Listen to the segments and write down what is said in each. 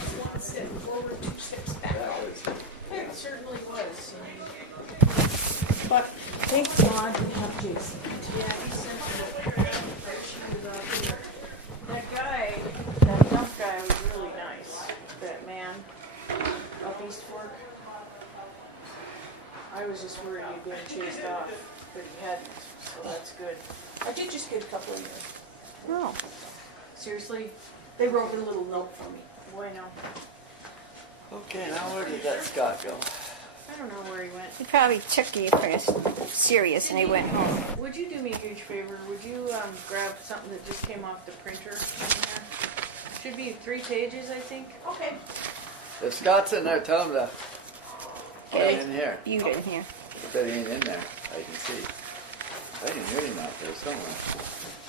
One step forward, 2 steps back. It certainly was. But thank God we have Jason. Yeah, he sent me. That guy, that dump guy was really nice. That man up East Fork. I was just worried he'd been chased off, but he hadn't, so that's good. I did just get a couple of years. Oh. Seriously, they wrote a little note for me. Boy, no. Okay, now where did that Scott go? I don't know where he went. He probably took you for serious and he went home. Would you do me a huge favor? Would you grab something that just came off the printer in there? Should be 3 pages, I think. Okay. If Scott's in there, tell him to Get get in here. You get in here. But he ain't in there, I can see. I can hear him out there somewhere.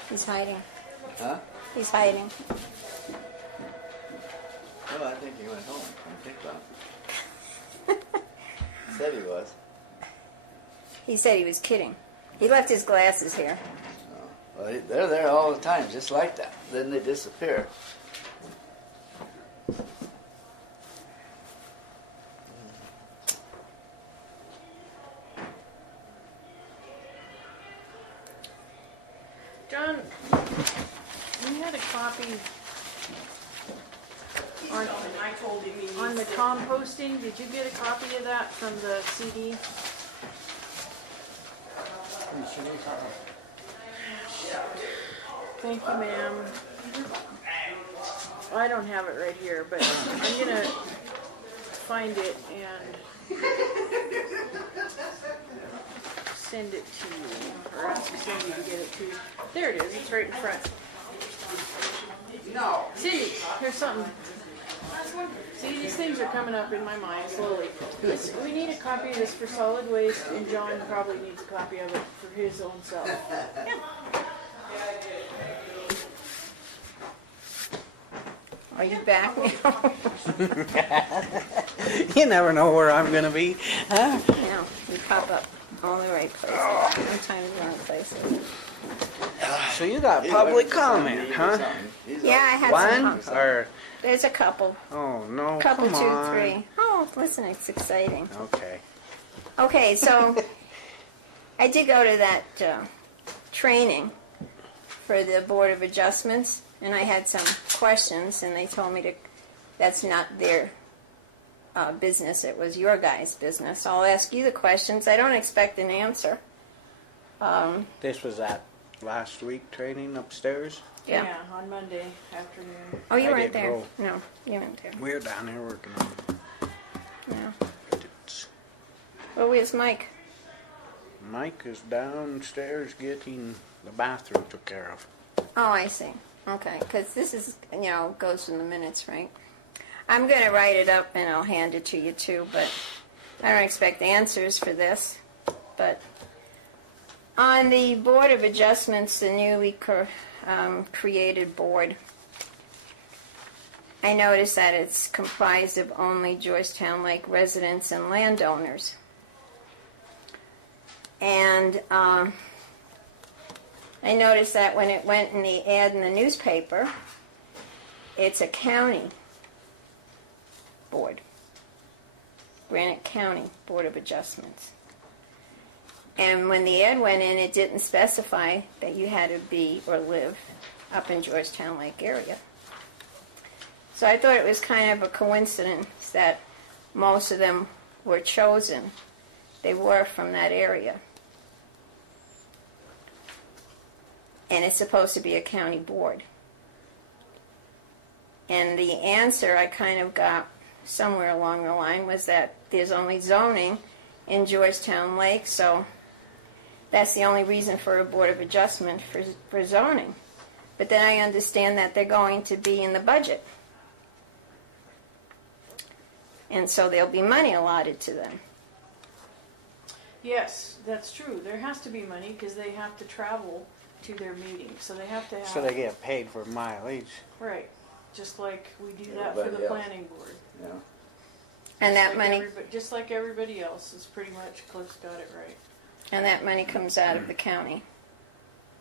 He's hiding. Huh? He's hiding. No, I think he went home. I think about it. Said he was. He said he was kidding. He left his glasses here. Oh. Well, they're there all the time, just like that. Then they disappear. John, we had a copy on the composting. Did you get a copy of that from the CD? Thank you, ma'am. I don't have it right here, but I'm going to find it and send it to you, or ask Cindy to get it to you. There it is. It's right in front. No. Cindy, here's something. See, these things are coming up in my mind slowly. We need a copy of this for solid waste, and John probably needs a copy of it for his own self. Yeah. Are you back now? You never know where I'm going to be. Huh? No, you pop up all the right places. Sometimes wrong places. So you got public comment, huh? Yeah, I had One some comments. or There's a couple. oh no, Couple, come 2, on. 3. Oh, listen, it's exciting. Okay. Okay, so I did go to that training for the Board of Adjustments, and I had some questions, and they told me that's not their business, it was your guys' business. I'll ask you the questions. I don't expect an answer. This was that last week training upstairs. Yeah. On Monday afternoon. Oh, you I weren't didn't there. go. No, you weren't there. We're down here working on it. No. It's- Well, where's Mike? Mike is downstairs getting the bathroom took care of. Oh, I see. Okay, because this is, goes in the minutes, right? I'm going to write it up and I'll hand it to you too, but I don't expect answers for this. But on the Board of Adjustments, the newly created board, I noticed that it's comprised of only Georgetown Lake residents and landowners. And I noticed that when it went in the ad in the newspaper, it's a county board. Granite County Board of Adjustments. And when the ad went in, it didn't specify that you had to be or live up in Georgetown Lake area. So I thought it was kind of a coincidence that most of them were chosen. They were from that area. And it's supposed to be a county board. And the answer I kind of got somewhere along the line was that there's only zoning in Georgetown Lake, so that's the only reason for a Board of Adjustment for zoning. But then I understand that they're going to be in the budget. And so there'll be money allotted to them. Yes, that's true. There has to be money because they have to travel to their meetings, so they have to have. So they get paid for mileage. Right, just like we do that for the Everybody else. planning board. Yeah. And that money, just like everybody else, is pretty much Cliff's got it right. and that money comes out of the county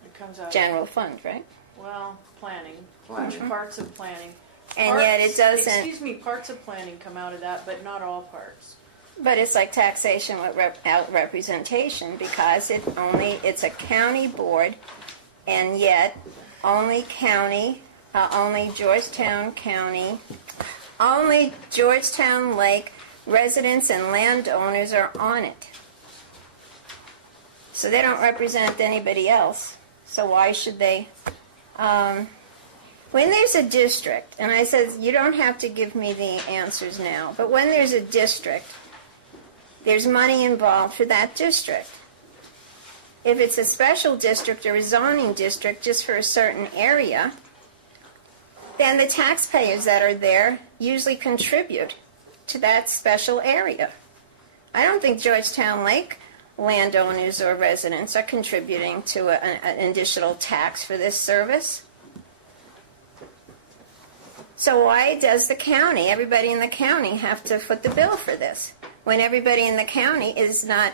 It comes out. general fund, right? Well, planning. Planning. Parts of planning. And yet it doesn't. Excuse me, parts of planning come out of that, but not all parts. But it's like taxation without representation, because it's a county board, and yet only Georgetown County, only Georgetown Lake residents and landowners are on it. So they don't represent anybody else. So why should they? When there's a district, and I said you don't have to give me the answers now, but when there's a district, there's money involved for that district. If it's a special district or a zoning district just for a certain area, then the taxpayers that are there usually contribute to that special area. I don't think Georgetown Lake landowners or residents are contributing to an additional tax for this service. So why does the county, everybody in the county, have to foot the bill for this, when everybody in the county is not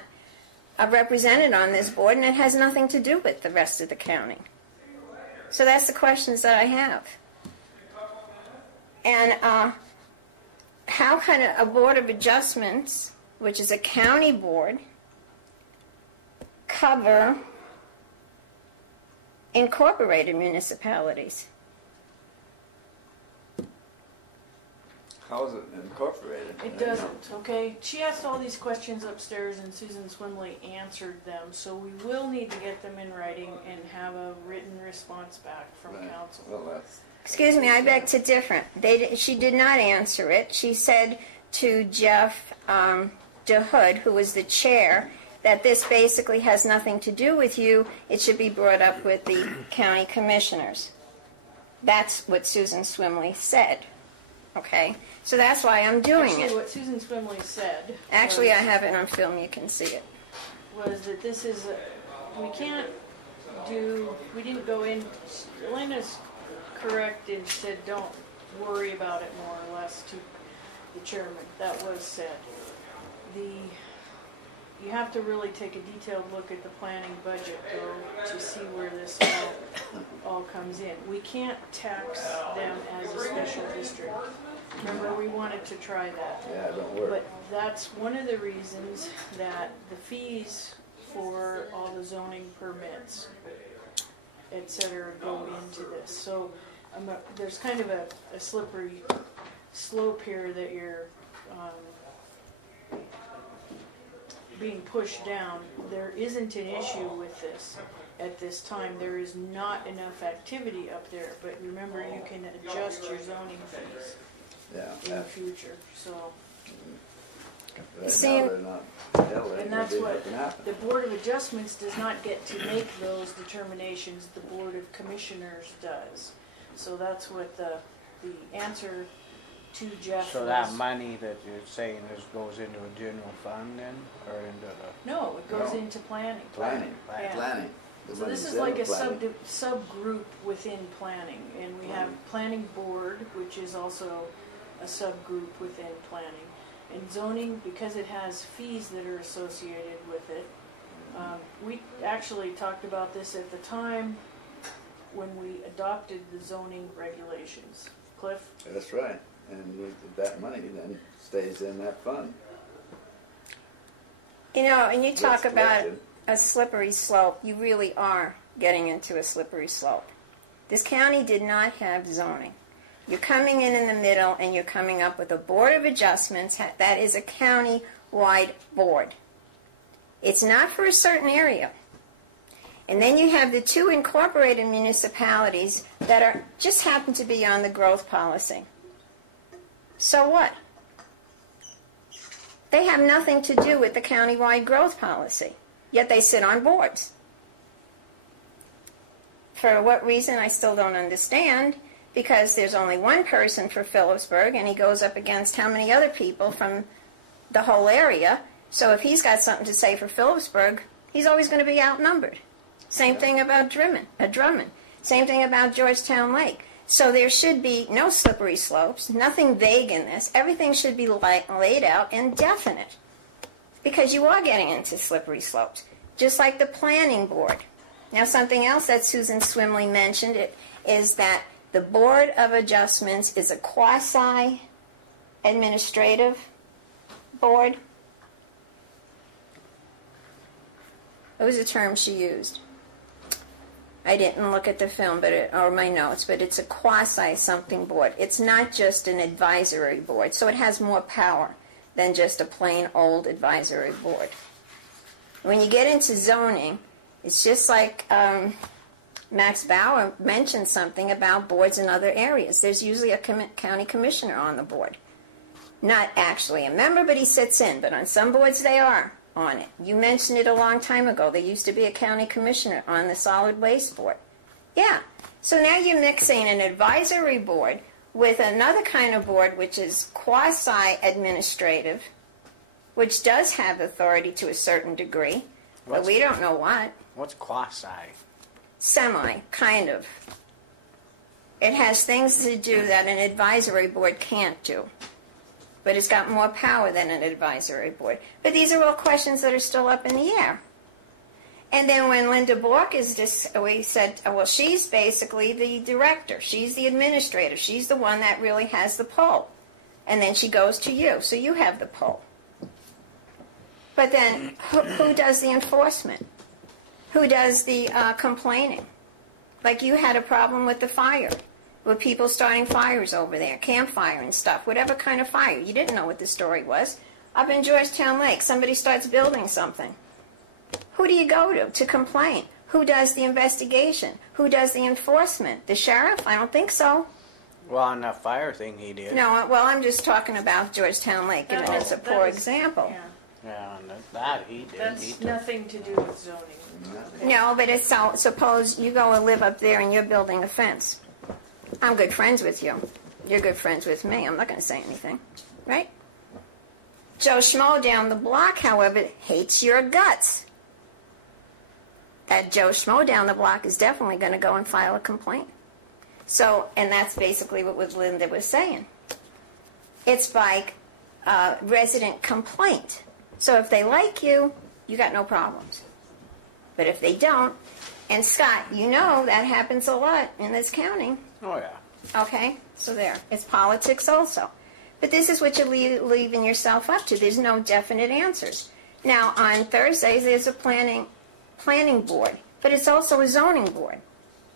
represented on this board and it has nothing to do with the rest of the county? So that's the questions that I have. And how can a Board of Adjustments, which is a county board, cover incorporated municipalities? How is it incorporated? It doesn't, okay? She asked all these questions upstairs and Susan Swimley answered them, so we will need to get them in writing and have a written response back from Right. council. Well, that's... Excuse me, I beg to differ. She did not answer it. She said to Jeff DeHood, who was the chair, that this basically has nothing to do with you. It should be brought up with the county commissioners. That's what Susan Swimley said. Okay? So that's why I'm doing Actually, it. what Susan Swimley said Actually, I was, have it on film. You can see it. was that this is, we can't do, we didn't go in, Elena's correct and said don't worry about it more or less to the chairman. That was said. You have to really take a detailed look at the planning budget though to see where this all comes in. We can't tax them as a special district. Remember, we wanted to try that. Yeah, don't worry. But that's one of the reasons that the fees for all the zoning permits, et cetera, go into this. So there's kind of a slippery slope here that you're being pushed down. There isn't an issue with this at this time. There is not enough activity up there, but remember you can adjust your zoning fees in the future. So, Right See, now they're not held. and that's what happen. the Board of Adjustments does not get to make those determinations. The Board of Commissioners does. So that's what the answer to Jeff So was. that money that you're saying goes into a general fund then, or into the... No, it goes No. into planning. Planning. Yeah. Planning. The So this money's is in like the a planning. subgroup within planning, and we have planning board, which is also a subgroup within planning. And zoning, because it has fees that are associated with it, we actually talked about this at the time when we adopted the zoning regulations. Cliff? That's right. And that money then stays in that fund. You know, and you talk That's about collected. a slippery slope. You really are getting into a slippery slope. This county did not have zoning. You're coming in the middle and you're coming up with a Board of Adjustments that is a county-wide board. It's not for a certain area. And then you have the two incorporated municipalities that are just happen to be on the growth policy. So what? They have nothing to do with the county-wide growth policy, yet they sit on boards. For what reason, I still don't understand, because there's only one person for Phillipsburg, and he goes up against how many other people from the whole area. So if he's got something to say for Phillipsburg, he's always going to be outnumbered. Same thing about Drummond. Same thing about Georgetown Lake. So there should be no slippery slopes, nothing vague in this. Everything should be laid out and definite, because you are getting into slippery slopes, just like the planning board. Now, something else that Susan Swimley mentioned is that The Board of Adjustments is a quasi-administrative board. It was a term she used. I didn't look at the film or my notes, but it's a quasi-something board. It's not just an advisory board, so it has more power than just a plain old advisory board. When you get into zoning, it's just like Max Bauer mentioned something about boards in other areas. There's usually a county commissioner on the board. Not actually a member, but he sits in. But on some boards they are on it. You mentioned it a long time ago. There used to be a county commissioner on the solid waste board. Yeah. So now you're mixing an advisory board with another kind of board which is quasi-administrative, which does have authority to a certain degree, but we don't know what. What's quasi? Semi, kind of. It has things to do that an advisory board can't do. But it's got more power than an advisory board. But these are all questions that are still up in the air. And then when Linda Bork we said, well, she's basically the director. She's the administrator. She's the one that really has the pull. And then she goes to you. So you have the pull. But then who does the enforcement? Who does the complaining? Like you had a problem with the fire, with people starting fires over there, campfire and stuff, whatever kind of fire. You didn't know what the story was. Up in Georgetown Lake, somebody starts building something. Who do you go to complain? Who does the investigation? Who does the enforcement? The sheriff? I don't think so. Well, on that fire thing he did. No, well, I'm just talking about Georgetown Lake, and it's a poor example. Yeah. Yeah, and that he did. That's nothing to do with zoning. Okay. No, but it's so, suppose you go and live up there and you're building a fence. I'm good friends with you. You're good friends with me. I'm not going to say anything, right? Joe Schmo down the block, however, hates your guts. That Joe Schmo down the block is definitely going to go and file a complaint. So, and that's basically what Linda was saying. It's like resident complaint. So if they like you, you got no problems. But if they don't, and Scott, you know that happens a lot in this county. Oh, yeah. Okay, so there. It's politics also. But this is what you're leaving yourself up to. There's no definite answers. Now, on Thursdays, there's a planning board, but it's also a zoning board,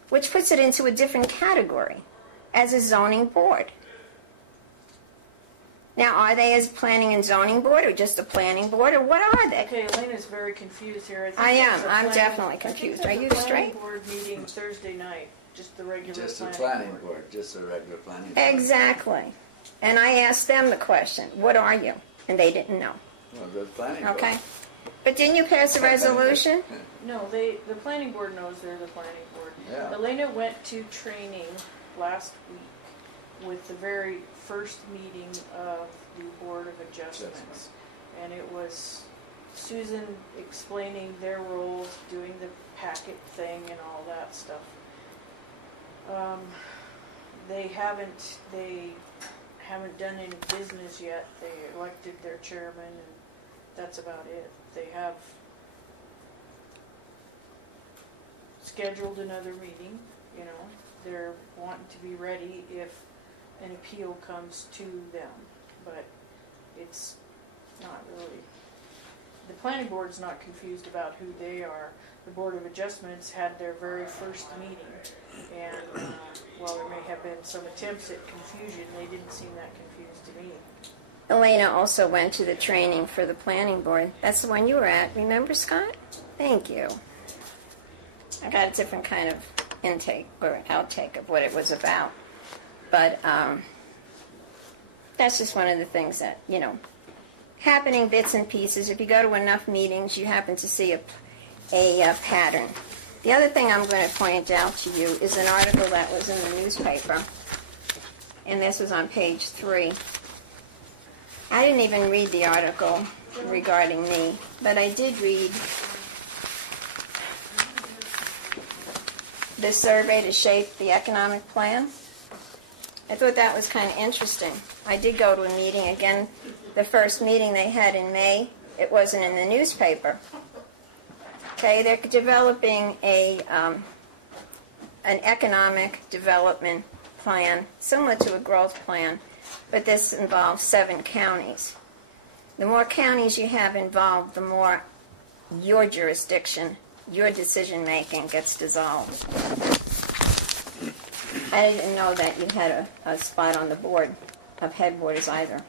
which puts it into a different category as a zoning board. Now, are they as planning and zoning board, or just a planning board, or what are they? Okay, Elena's very confused here. I am. I'm definitely confused. Are you straight? Planning board meeting Thursday night, just the regular Just a planning planning board. board, just a regular planning board. Exactly. And I asked them the question, what are you? And they didn't know. Well, the planning board. Okay? But didn't you pass a resolution? No, the planning board knows they're the planning board. Yeah. Elena went to training last week with the very first meeting of the Board of Adjustments. And it was Susan explaining their roles, doing the packet thing and all that stuff. They haven't done any business yet. They elected their chairman, and that's about it. They have scheduled another meeting. You know, they're wanting to be ready if an appeal comes to them, but it's not really. The planning board's not confused about who they are. The Board of Adjustments had their very first meeting, and while there may have been some attempts at confusion, they didn't seem that confused to me. Elena also went to the training for the planning board. That's the one you were at. Remember, Scott? Thank you. I got a different kind of intake or outtake of what it was about. But that's just one of the things that, you know, happening bits and pieces. If you go to enough meetings, you happen to see a pattern. The other thing I'm going to point out to you is an article that was in the newspaper, and this was on page 3. I didn't even read the article regarding me, but I did read the survey to shape the economic plan. I thought that was kind of interesting. I did go to a meeting, again, the first meeting they had in May. It wasn't in the newspaper. Okay, they're developing an economic development plan, similar to a growth plan, but this involves 7 counties. The more counties you have involved, the more your jurisdiction, your decision-making gets dissolved. I didn't know that you had a spot on the board of headwaters either.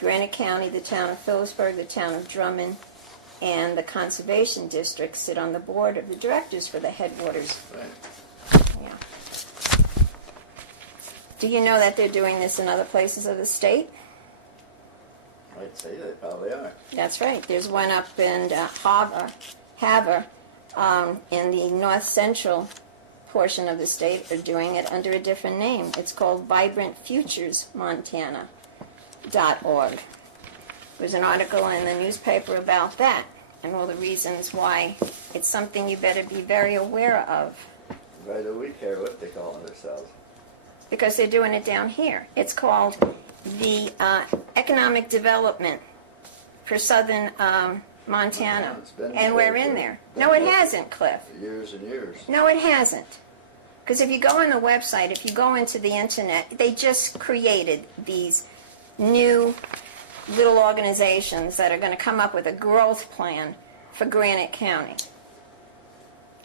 Granite County, the town of Phillipsburg, the town of Drummond, and the Conservation District sit on the board of the directors for the headwaters. Right. Yeah. Do you know that they're doing this in other places of the state? I'd say they probably are. That's right. There's one up in Havre, in the north central portion of the state. They're doing it under a different name. It's called vibrantfuturesmontana.org. There's an article in the newspaper about that and all the reasons why it's something you better be very aware of. Why do we care what they call themselves? Because they're doing it down here. It's called the Economic Development for Southern Montana. It's been And we're in there. No, it hasn't, Cliff. Years and years. No, it hasn't. Because if you go on the website, if you go into the internet, they just created these new little organizations that are going to come up with a growth plan for Granite County.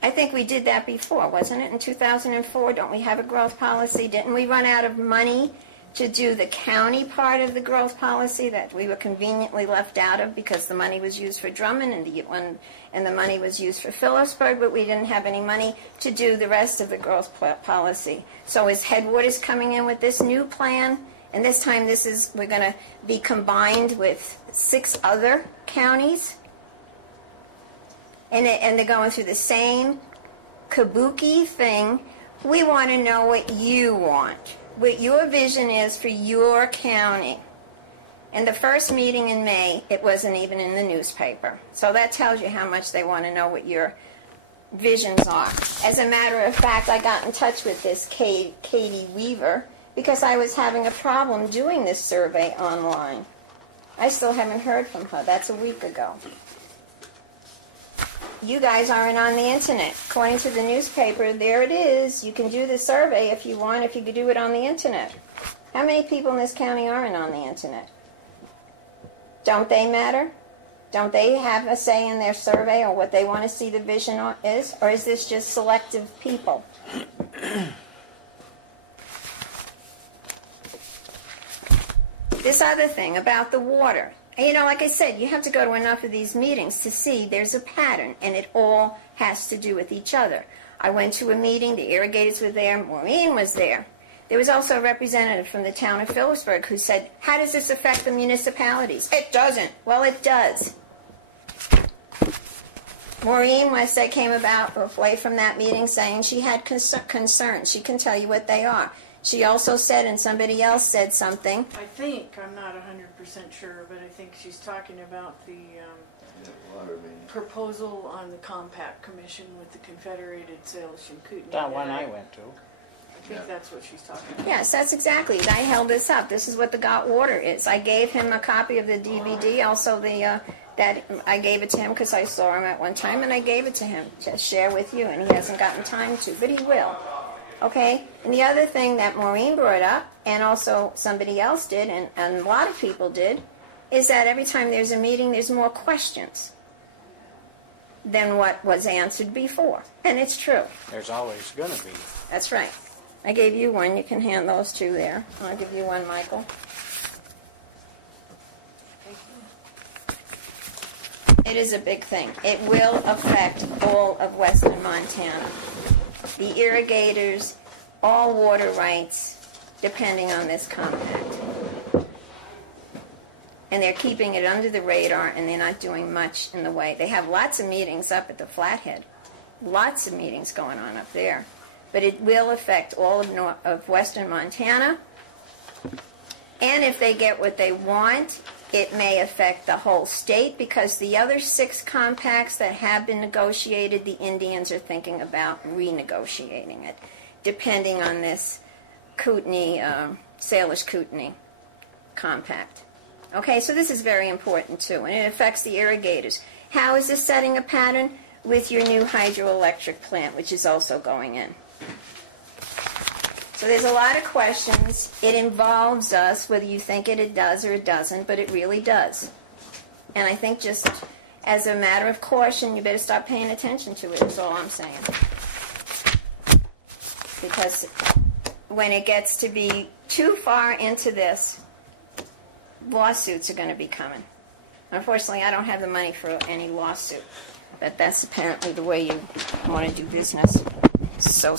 I think we did that before, wasn't it? In 2004, don't we have a growth policy? Didn't we run out of money to do the county part of the growth policy that we were conveniently left out of because the money was used for Drummond and the money was used for Phillipsburg, but we didn't have any money to do the rest of the growth policy. So is Headwaters coming in with this new plan? And this time we're going to be combined with 6 other counties. And they're going through the same kabuki thing. We want to know what you want, what your vision is for your county. And the first meeting in May, it wasn't even in the newspaper. So that tells you how much they want to know what your visions are. As a matter of fact, I got in touch with this Katie Weaver because I was having a problem doing this survey online. I still haven't heard from her. That's a week ago. You guys aren't on the internet. According to the newspaper, there it is. You can do the survey if you want, if you could do it on the internet. How many people in this county aren't on the internet? Don't they matter? Don't they have a say in their survey or what they want to see the vision is? Or is this just selective people? This other thing about the water. You know, like I said, you have to go to enough of these meetings to see there's a pattern, and it all has to do with each other. I went to a meeting, the irrigators were there, Maureen was there. There was also a representative from the town of Phillipsburg who said, how does this affect the municipalities? It doesn't. Well, it does. Maureen Westhead came away from that meeting saying she had concerns. She can tell you what they are. She also said, and somebody else said something. I think, I'm not 100% sure, but I think she's talking about the proposal on the Compact Commission with the Confederated Salish and Kootenai. That one I went to. I think that's what she's talking about. Yes, that's exactly it. I held this up. This is what the Got Water is. I gave him a copy of the DVD, also that I gave it to him because I saw him at one time, and I gave it to him to share with you, and he hasn't gotten time to, but he will. Okay? And the other thing that Maureen brought up, and also somebody else did, and a lot of people did, is that every time there's a meeting, there's more questions than what was answered before. And it's true. There's always going to be. That's right. I gave you one. You can hand those 2 there. I'll give you one, Michael. It is a big thing. It will affect all of western Montana. The irrigators, all water rights, depending on this compact. And they're keeping it under the radar, and they're not doing much in the way. They have lots of meetings up at the Flathead. Lots of meetings going on up there. But it will affect all of western Montana. And if they get what they want, it may affect the whole state, because the other 6 compacts that have been negotiated, the Indians are thinking about renegotiating it, depending on this Kootenai, Salish Kootenai compact. Okay, so this is very important too, and it affects the irrigators. How is this setting a pattern? With your new hydroelectric plant, which is also going in. So there's a lot of questions. It involves us, whether you think it does or it doesn't, but it really does. And I think just as a matter of caution, you better start paying attention to it, is all I'm saying. Because when it gets to be too far into this, lawsuits are going to be coming. Unfortunately, I don't have the money for any lawsuit, but that's apparently the way you want to do business. So